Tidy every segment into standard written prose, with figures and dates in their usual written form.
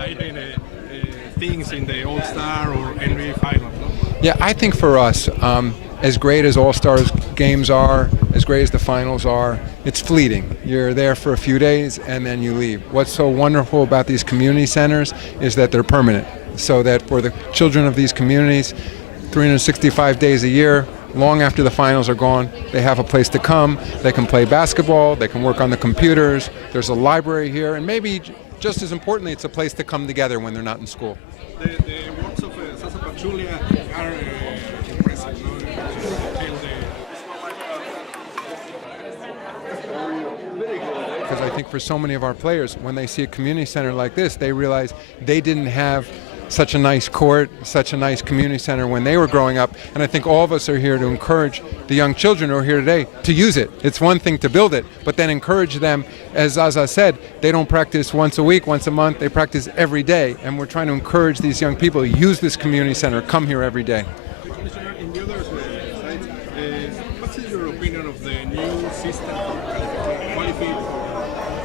exciting things in the All-Star or NBA Finals. No? Yeah, I think for us, as great as All-Stars games are, as great as the finals are, it's fleeting. You're there for a few days and then you leave. What's so wonderful about these community centers is that they're permanent, so that for the children of these communities, 365 days a year, long after the finals are gone, they have a place to come. They can play basketball, they can work on the computers, there's a library here, and maybe just as importantly, it's a place to come together when they're not in school. The works of Sasa Pachulia are impressive. No? Because I think for so many of our players, when they see a community center like this, they realize they didn't have such a nice court, such a nice community center when they were growing up. And I think all of us are here to encourage the young children who are here today to use it. It's one thing to build it, but then encourage them. As Zaza said, they don't practice once a week, once a month, they practice every day. And we're trying to encourage these young people to use this community center, come here every day. Commissioner, in the other side, what's your opinion of the new system for qualifying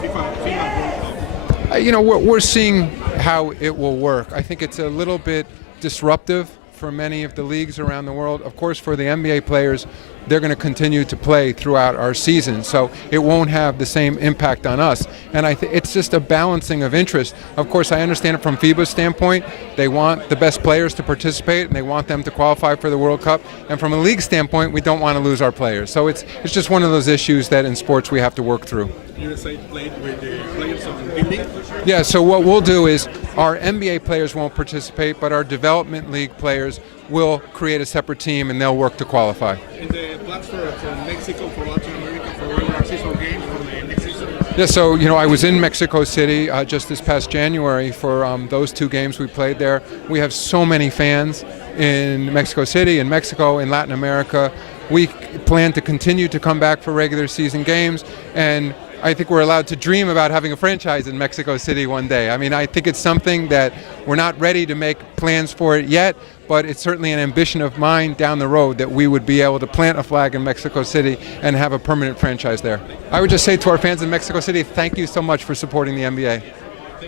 FIFA World Cup? We're seeing how it will work. I think it's a little bit disruptive for many of the leagues around the world. Of course, for the NBA players, they're going to continue to play throughout our season, so it won't have the same impact on us. And it's just a balancing of interest. Of course, I understand it from FIBA's standpoint. They want the best players to participate, and they want them to qualify for the World Cup. And from a league standpoint, we don't want to lose our players. So it's just one of those issues that in sports we have to work through. USA played with the players of the league? Yeah, so what we'll do is our NBA players won't participate, but our development league players will create a separate team and they'll work to qualify. And the plans for Mexico, for Latin America, for regular season games for the next season? Yeah, so I was in Mexico City just this past January for those two games we played there. We have so many fans in Mexico City, in Mexico, in Latin America. We plan to continue to come back for regular season games, and I think we're allowed to dream about having a franchise in Mexico City one day. I mean, I think it's something that we're not ready to make plans for it yet, but it's certainly an ambition of mine down the road that we would be able to plant a flag in Mexico City and have a permanent franchise there. I would just say to our fans in Mexico City, thank you so much for supporting the NBA.